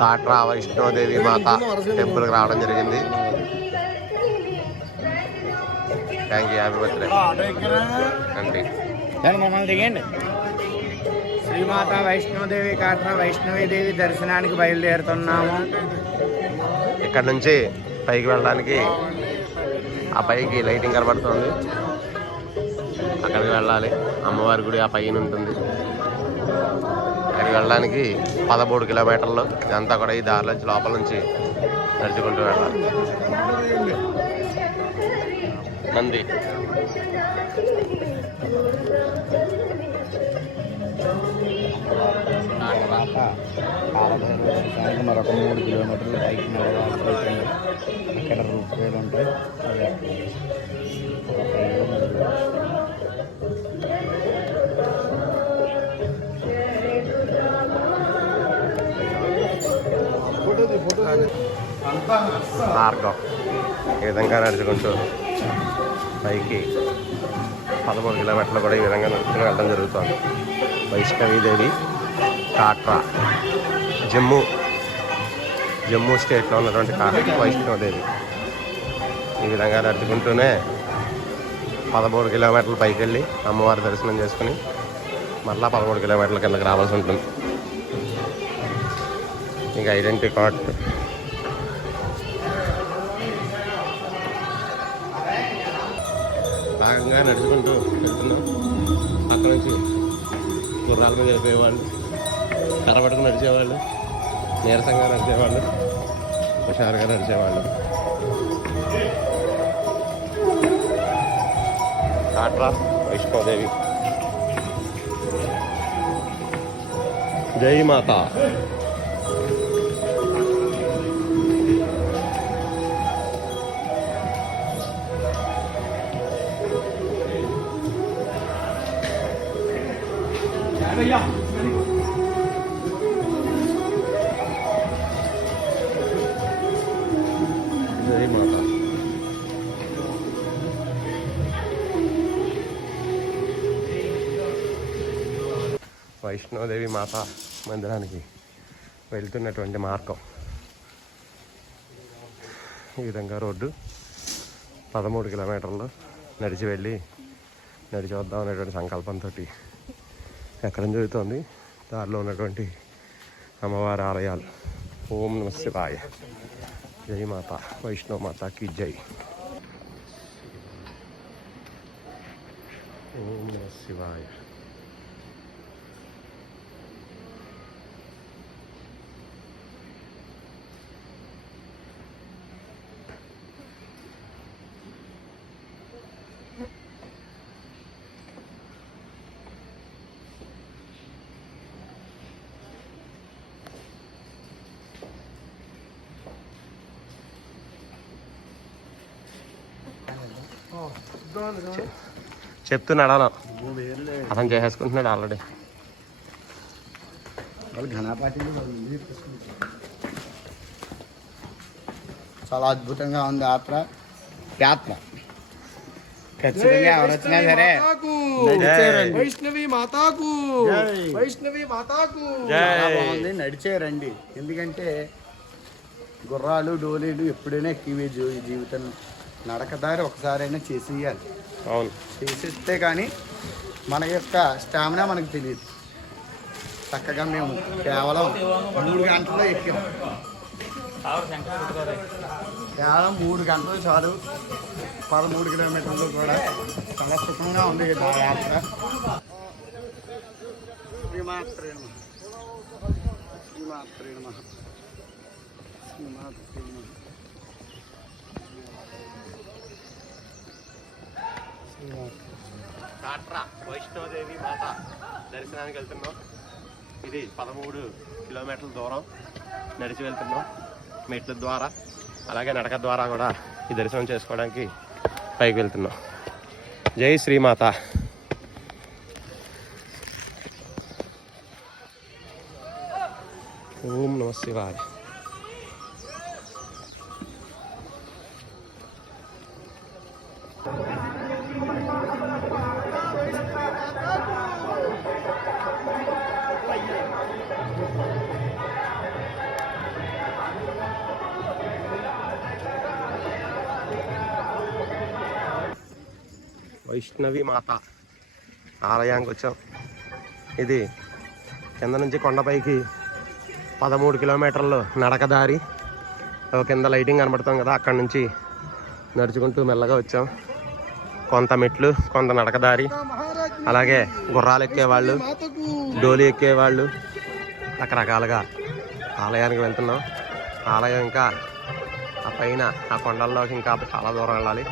తాట్రా వైష్ణోదేవి మాత టెంపుల్కి రావడం జరిగింది. Thank you happy birthday. అండి మమ్మల్ని దిగండి. శ్రీమాత వైష్ణోదేవి కాట్ర వైష్ణవీదేవి దర్శనానికి బయలుదేరుతున్నాము. ఇక్కడ నుంచి పైకి వెళ్ళడానికి ఆ పైకి లైటింగ్ కనబడుతుంది. అక్కడికి వెళ్ళాలి. అమ్మవారి గుడి ఆ పైన ఉంటుంది. అక్కడికి వెళ్ళడానికి పదమూడు కిలోమీటర్లు. ఇదంతా కూడా ఈ దారి నుంచి లోపల నుంచి నడుచుకుంటూ వెళ్ళాలి. నంది. మరొక మూడు కిలోమీటర్లు బైక్ నడవాల్సి ఇక్కడ రూపాయలు ఉంటాయి. మార్గం. ఈ విధంగా నడుచుకుంటూ పైకి పదమూడు కిలోమీటర్లు కూడా ఈ విధంగా నడుచుకుని వెళ్ళడం జరుగుతుంది. వైష్ణవీదేవి కాట్రా జమ్మూ జమ్మూ స్టేట్లో ఉన్నటువంటి కాట్రా వైష్ణవదేవి ఈ విధంగా నడుచుకుంటూనే పదమూడు కిలోమీటర్లు పైకి వెళ్ళి అమ్మవారి దర్శనం చేసుకుని మళ్ళా పదమూడు కిలోమీటర్ల కిందకి రావాల్సి ఉంటుంది. ఇంకా ఐడెంటిటీ కార్డ్ భాగంగా నడుచుకుంటూ వెళ్తున్నాం. అక్కడ నుంచి గుర్రాల మీద వెళ్ళిపోయేవాళ్ళు. కర్రబట్టుకు నడిచేవాళ్ళు. నీరసంగా నడిచేవాళ్ళు. హుషారుగా నడిచేవాళ్ళు. కాట్రా వైష్ణోదేవి. జై మాత. జై మాత వైష్ణోదేవి మాత మందిరానికి వెళ్తున్నటువంటి మార్గం. ఈ విధంగా రోడ్డు పదమూడు కిలోమీటర్లు నడిచి వెళ్ళి నడిచి వద్దాం అనేటువంటి సంకల్పంతో ఎక్కడ జరుగుతోంది. దారిలో ఉన్నటువంటి అమ్మవారి ఆలయాలు. ఓం నమ శివాయ. జై మాత వైష్ణవ మాతకి జై ఓం నమ శివాయ చెప్తున్నాడు అలా. అతను చేసేసుకుంటున్నాడు ఆల్రెడీ. చాలా అద్భుతంగా ఉంది యాత్ర యాత్ర ఖచ్చితంగా ఎవరు వచ్చినా సరే. నడిచేరండి. వైష్ణవి మాతాకు. జై. వైష్ణవి మాతాకు. బాగుంది. నడిచేరండి ఎందుకంటే గుర్రాలు డోలీలు ఎప్పుడైనా ఎక్కివే జీవితంలో నడకదారి ఒకసారైనా చేసేయాలి అవును చేసేస్తే కానీ మన యొక్క స్టామినా మనకు తెలియదు చక్కగా మేము కేవలం మూడు గంటల్లో ఎక్కాం కేవలం మూడు గంటలు చాలు పదమూడు కిలోమీటర్లు కూడా చాలా సుఖంగా ఉంది యాత్ర శ్రీమాత్రే నమః. శ్రీమాత్రే నమః. శ్రీమాత్రే నమః. వైష్ణోదేవి మాత దర్శనానికి వెళ్తున్నాం. ఇది పదమూడు కిలోమీటర్ల దూరం నడిచి వెళ్తున్నాం మెట్ల ద్వారా. అలాగే నడక ద్వారా కూడా ఈ దర్శనం చేసుకోవడానికి పైకి వెళ్తున్నాం. జై శ్రీమాత. ఓం నమ శివాయ. వైష్ణవి మాత. ఆలయానికి వచ్చాం. ఇది కింద నుంచి కొండపైకి పదమూడు కిలోమీటర్లు నడకదారి కింద లైటింగ్ కనబడుతాం కదా అక్కడి నుంచి నడుచుకుంటూ మెల్లగా వచ్చాం. కొంత మెట్లు కొంత నడకదారి అలాగే గుర్రాలు ఎక్కేవాళ్ళు డోలి ఎక్కేవాళ్ళు. రకరకాలుగా ఆలయానికి వెళ్తున్నాం. ఆలయం ఇంకా ఆ పైన ఆ కొండల్లోకి ఇంకా చాలా దూరం వెళ్ళాలి.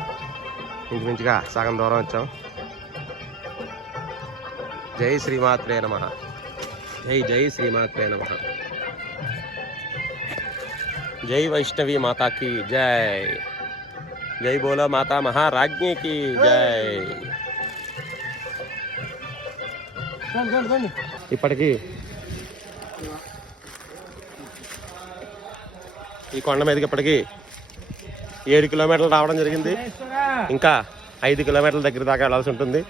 ఇంచుమించుగా సగం దూరం వచ్చాం. జై శ్రీమాత్రే నమ. జై జై శ్రీమాత్రే నమ. జై వైష్ణవి మాతాకి జై. జై బోలో మాతా మహారాజ్ఞికి జై. ఇప్పటికి ఈ కొండ మీదకి ఇప్పటికి ఏడు కిలోమీటర్లు రావడం జరిగింది. ఇంకా ఐదు కిలోమీటర్ల దగ్గర దాకా వెళ్ళాల్సి ఉంటుంది.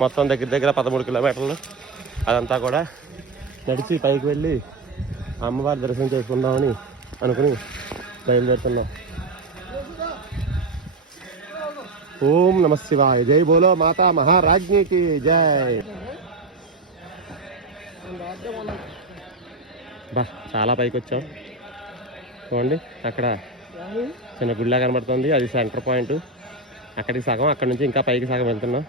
మొత్తం దగ్గర దగ్గర పదమూడు కిలోమీటర్లు. అదంతా కూడా నడిచి పైకి వెళ్ళి అమ్మవారి దర్శనం చేసుకుందామని అనుకుని బయలుదేరుతున్నాం. ఓం నమ శివాయ. జై బోలో మాతా మహారాజ్ఞికి జై. బా చాలా పైకి వచ్చాం. చూడండి అక్కడ చిన్న గుళ్ళ కనబడుతుంది. అది సెంటర్ పాయింట్. అక్కడికి సగం అక్కడ నుంచి ఇంకా పైకి సగం వెళ్తున్నాం?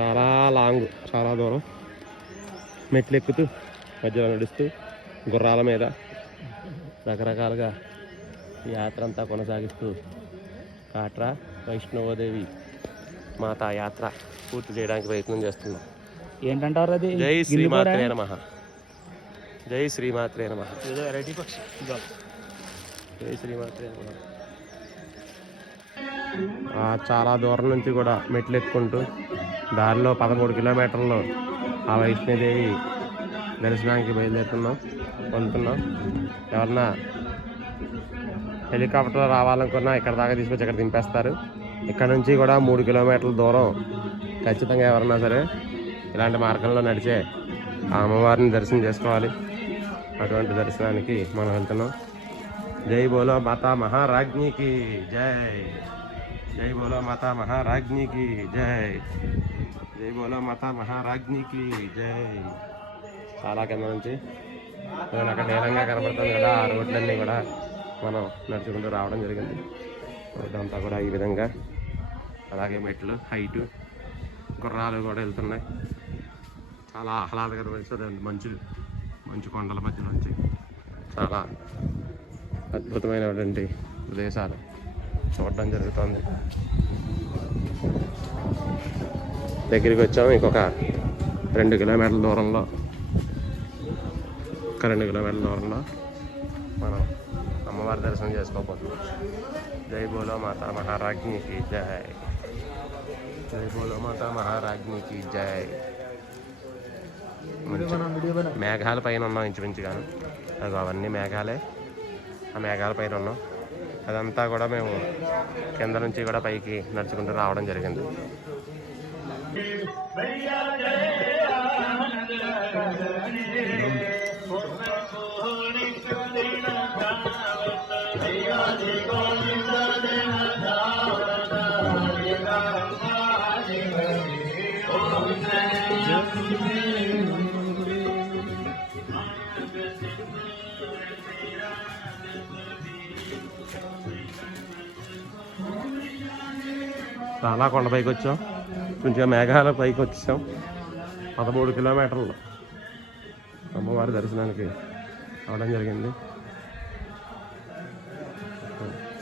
చాలా లాంగ్ చాలా దూరం. మెట్లు ఎక్కుతూ మధ్యలో నడుస్తూ గుర్రాల మీద రకరకాలుగా యాత్ర అంతా కొనసాగిస్తూ కాట్రా వైష్ణవదేవి మాతా యాత్ర పూర్తి చేయడానికి ప్రయత్నం చేస్తున్నాం. ఏంటంటారు అది? జై శ్రీమాత్రే నమ. జై శ్రీమాత్రే నమ. ఏదో వెరైటీ పక్షి. ఇదో. జై శ్రీమాత్రే నమ. చాలా దూరం నుంచి కూడా మెట్లు ఎక్కుంటూ దారిలో పదమూడు కిలోమీటర్లు ఆ వైష్ణోదేవి దర్శనానికి బయలుదేరుతున్నాం పొందుతున్నాం. ఎవరన్నా హెలికాప్టర్ రావాలనుకున్నా ఇక్కడ దాకా తీసుకొచ్చి ఇక్కడ దింపేస్తారు. ఇక్కడ నుంచి కూడా మూడు కిలోమీటర్ల దూరం ఖచ్చితంగా ఎవరన్నా సరే ఇలాంటి మార్గంలో నడిచే ఆ అమ్మవారిని దర్శనం చేసుకోవాలి. అటువంటి దర్శనానికి మనం వెళ్తున్నాం. జై బోలో మాతా మహారాజ్ఞికి జై. జై బోలో మాతా మహారాజ్ఞికి జై జై బోలో మాతా మహారాజ్ఞికి జై చాలా కింద నుంచి మనం అక్కడ నీలంగా కనపడుతుంది కదా ఆ రోడ్లన్నీ కూడా మనం నడుచుకుంటూ రావడం జరిగింది. రోడ్డంతా కూడా ఈ విధంగా. అలాగే మెట్లు హైటు గుర్రాలు కూడా వెళ్తున్నాయి. చాలా ఆహ్లాదకరమైన మంచు మంచు కొండల మధ్య నుంచి. చాలా అద్భుతమైనటువంటి ప్రదేశాలు. చూడడం జరుగుతుంది. దగ్గరికి వచ్చాము ఇంకొక రెండు కిలోమీటర్ల దూరంలో. ఒక రెండు కిలోమీటర్ల దూరంలో మనం అమ్మవారి దర్శనం చేసుకోబోతున్నాం. జై బోలో మాతా మహారాజ్ఞికి జై. జై బోలో మాతా మహారాజ్ఞికి జై. మేఘాల పైన ఉన్నాం ఇంచుమించుగాను. అవన్నీ మేఘాలే. ఆ మేఘాల పైన ఉన్నాం. అదంతా కూడా మేము కింద నుంచి కూడా పైకి నడుచుకుంటూ రావడం జరిగింది. చాలా కొండపైకి వచ్చాం. కొంచెం మేఘాల పైకి వచ్చాం. పదమూడు కిలోమీటర్లు అమ్మవారి దర్శనానికి అవడం జరిగింది.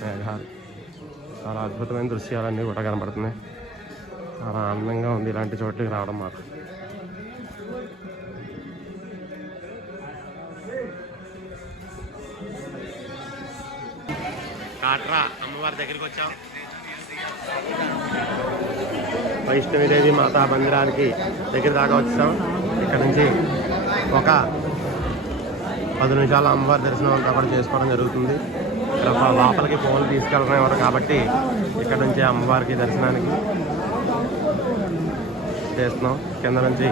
మేఘాలు చాలా అద్భుతమైన దృశ్యాలన్నీ కూడా కనబడుతున్నాయి. చాలా ఆనందంగా ఉంది ఇలాంటి చోట్లకి రావడం మాకు కాట్రా అమ్మవారి దగ్గరికి వచ్చాం. వైష్ణవిదేవి మాతా మందిరానికి దగ్గర దాకా వచ్చాం. ఇక్కడ నుంచి ఒక పది నిమిషాల అమ్మవారి దర్శనం అంతా కూడా చేసుకోవడం జరుగుతుంది. ఇక్కడ లోపలికి ఫోన్లు తీసుకెళ్ళడం ఎవరు కాబట్టి ఇక్కడ నుంచి అమ్మవారికి దర్శనానికి చేస్తున్నాం. కింద నుంచి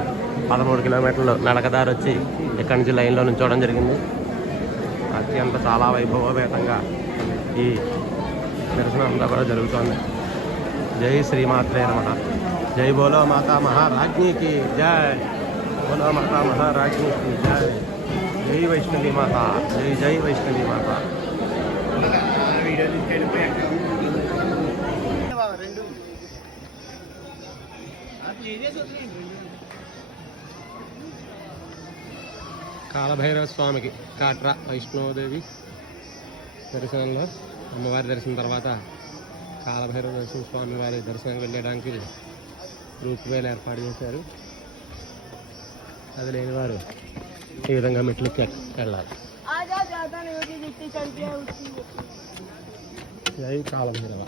పదమూడు కిలోమీటర్లు నడకదారి వచ్చి ఇక్కడ నుంచి లైన్లో నుంచోవడం జరిగింది. అత్యంత చాలా వైభవపేతంగా ఈ దర్శనం అంతా కూడా జరుగుతోంది. జై శ్రీమాత్రే అన్నమాట जय बोलो माता महाराज्ञी की जय बोलो माता महाराज्ञी की जय जय वैष्णवी माता जय जय वैष्णवी माता వీడియో తీసుకెళ్ళిపోయాక కాలభైరవ స్వామికి కాట్రా వైష్ణవదేవి దర్శనంలో అమ్మవారి దర్శనం తర్వాత కాలభైరవ దర్శనం స్వామి వారి దర్శనానికి వెళ్ళడానికి రూపువేలు ఏర్పాటు చేశారు. అది లేని వారు ఈ విధంగా మెట్లు వెళ్ళాలి. అది కాలం విలువ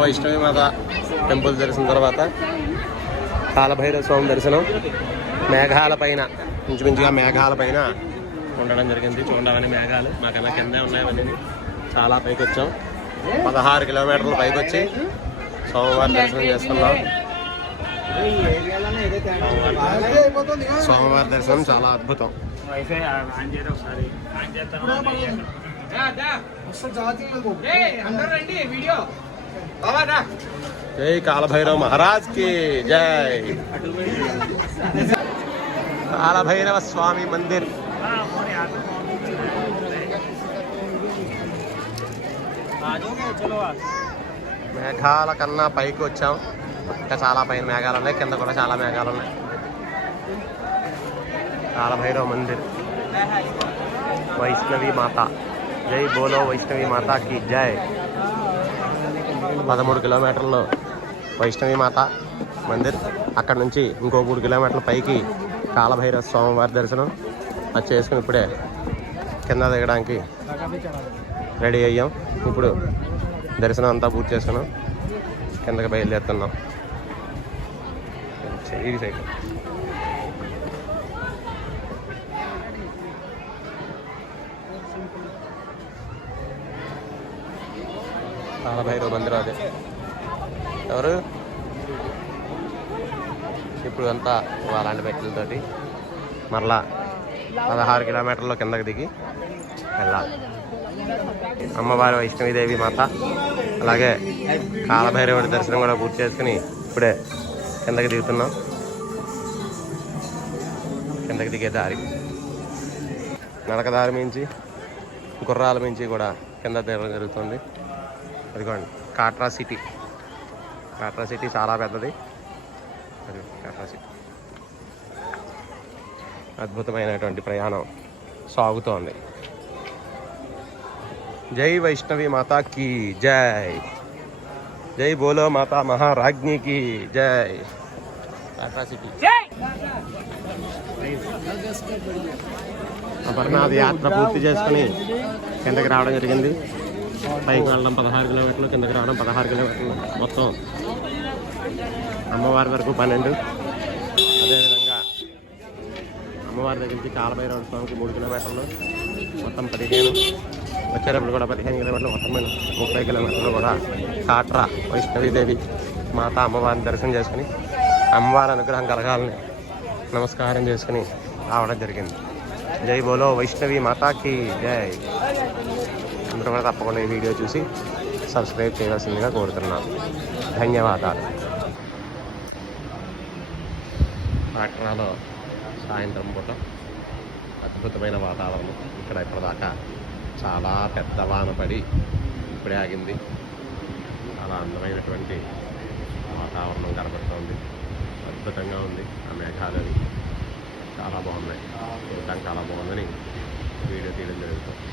వైష్ణవి మాత టెంపుల్ తెరిసిన తర్వాత కాలభైరవ స్వామి దర్శనం. మేఘాల పైన ఇంచుమించుగా మేఘాల పైన ఉండడం జరిగింది. చూడమని మేఘాలు మాకన్నా కిందే ఉన్నాయి అవన్నీ. చాలా పైకి వచ్చాం పదహారు కిలోమీటర్ల పైకి వచ్చి సోమవారం దర్శనం చేసుకున్నాం. సోమవారం దర్శనం చాలా అద్భుతం. అందరు రండి వీడియో. బాబా జై కాలభైరవ మహారాజ్కి జై కాలభైరవ స్వామి మందిర్ చలో మేఘాల కన్నా పైకి వచ్చాం ఇంకా చాలా పైన మేఘాలు ఉన్నాయి కింద కూడా చాలా మేఘాలు ఉన్నాయి. కాలభైరవ మందిర్। వైష్ణవి మాత। జై బోలో వైష్ణవి మాతాకి జై। పదమూడు కిలోమీటర్లు వైష్ణవి మాత మందిర్. అక్కడ నుంచి ఇంకో మూడు కిలోమీటర్ల పైకి కాలభైరవ స్వామివారి దర్శనం. అది చేసుకుని ఇప్పుడే కింద దిగడానికి రెడీ అయ్యాం. ఇప్పుడు దర్శనం అంతా పూర్తి చేసుకున్నాం. కిందకి బయలుదేరుతున్నాం. ఇది సైడ్ కాలభైరవ మందిరం అదే. ఎవరు? ఇప్పుడు అంతా అలాంటి మెట్లతోటి మరలా పదహారు కిలోమీటర్ల కిందకి దిగి వెళ్ళాలి. అమ్మవారి వైష్ణవీదేవి మాత అలాగే కాలభైరవుడి దర్శనం కూడా పూర్తి చేసుకుని ఇప్పుడే కిందకి దిగుతున్నాం. కిందకి దిగే దారి. నడకదారి మించి గుర్రాల మించి కూడా కింద దిగడం జరుగుతుంది. అదిగోండి కాట్రా సిటీ. కాట్రా సిటీ చాలా పెద్దది. అది కాట్రా సిటీ. అద్భుతమైనటువంటి ప్రయాణం సాగుతోంది. జై వైష్ణవి మాతా की జై. జై బోలో మాతా మహారాజ్ఞి की జై. టాటా సిటీ. అమర్నాథ్ యాత్ర పూర్తి చేసుకుని కిందకి రావడం జరిగింది. పైకి వెళ్ళడం పదహారు కిలోమీటర్లు కిందకి రావడం పదహారు కిలోమీటర్లు మొత్తం. అమ్మవారి వరకు పన్నెండు. అదేవిధంగా అమ్మవారి దగ్గర నుంచి కాలభైరవ స్వామికి మూడు కిలోమీటర్లు మొత్తం పదిహేను. వచ్చేటప్పుడు కూడా పదిహేను కిలోమీటర్లు మొత్తం ముప్పై కిలోమీటర్లు కూడా కాట్రా వైష్ణవీదేవి మాత అమ్మవారిని దర్శనం చేసుకుని అమ్మవారి అనుగ్రహం కలగాలని నమస్కారం చేసుకుని రావడం జరిగింది. జై బోలో వైష్ణవి మాతాకి జై. అందరూ కూడా తప్పకుండా ఈ వీడియో చూసి సబ్స్క్రైబ్ చేయవలసిందిగా కోరుతున్నాను. ధన్యవాదాలు. పాట్నాలో సాయంత్రం పూట అద్భుతమైన వాతావరణం. ఇక్కడ ఇప్పటిదాకా చాలా పెద్ద వాన పడి ఇప్పుడే ఆగింది. చాలా అందమైనటువంటి వాతావరణం కనబడుతోంది. అద్భుతంగా ఉంది. ఆ మేఘాలని చాలా బాగున్నాయి. చూడటానికి చాలా బాగుందని వీడియో తీయడం జరుగుతుంది.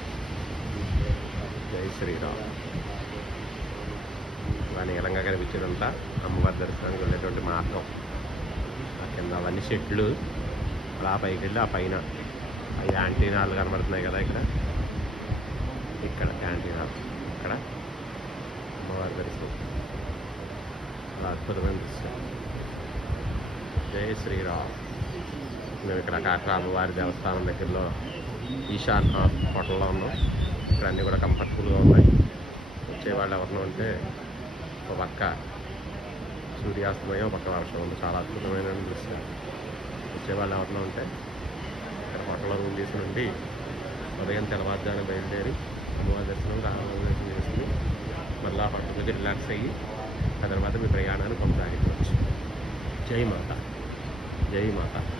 జై శ్రీరామ్. ఇలా నీలంగా కనిపించేదంతా అమ్మవారి దర్శనానికి వెళ్ళేటువంటి మార్గం. ఆ కింద అవన్నీ చెట్లు అలా పైకి వెళ్ళి ఆ పైన ఆ యాంటీనాలు కనబడుతున్నాయి కదా ఇక్కడ. ఇక్కడ యాంటీనాలు. ఇక్కడ అమ్మవారి దర్శనం. చాలా అద్భుతమైన దృశ్యం. జై శ్రీరామ్. మేము ఇక్కడ కాట్రా అమ్మవారి దేవస్థానం దగ్గరలో ఈశాన్ హోటల్లో ఉన్నాం. ఇక్కడ అన్నీ కూడా కంఫర్టబుల్గా ఉన్నాయి. వచ్చేవాళ్ళు ఎవరినో ఉంటే ఒక పక్క సూర్యాస్తమయం పక్క వర్షం ఉంది. చాలా అద్భుతమైన దృశ్యం. వచ్చేవాళ్ళు ఎవరిలో ఉంటే ఇక్కడ హోటల్లో రూమ్ తీసుకుని ఉండి ఉదయం తెల్లవారుజాన బయలుదేరి అమ్మవారి దర్శనం రామవారి దర్శనం చేసుకుని మళ్ళీ ఆ హోటల్కి రిలాక్స్ అయ్యి ఆ తర్వాత మీ ప్రయాణాన్ని కొనసాగించవచ్చు. జై మాత. జై మాత.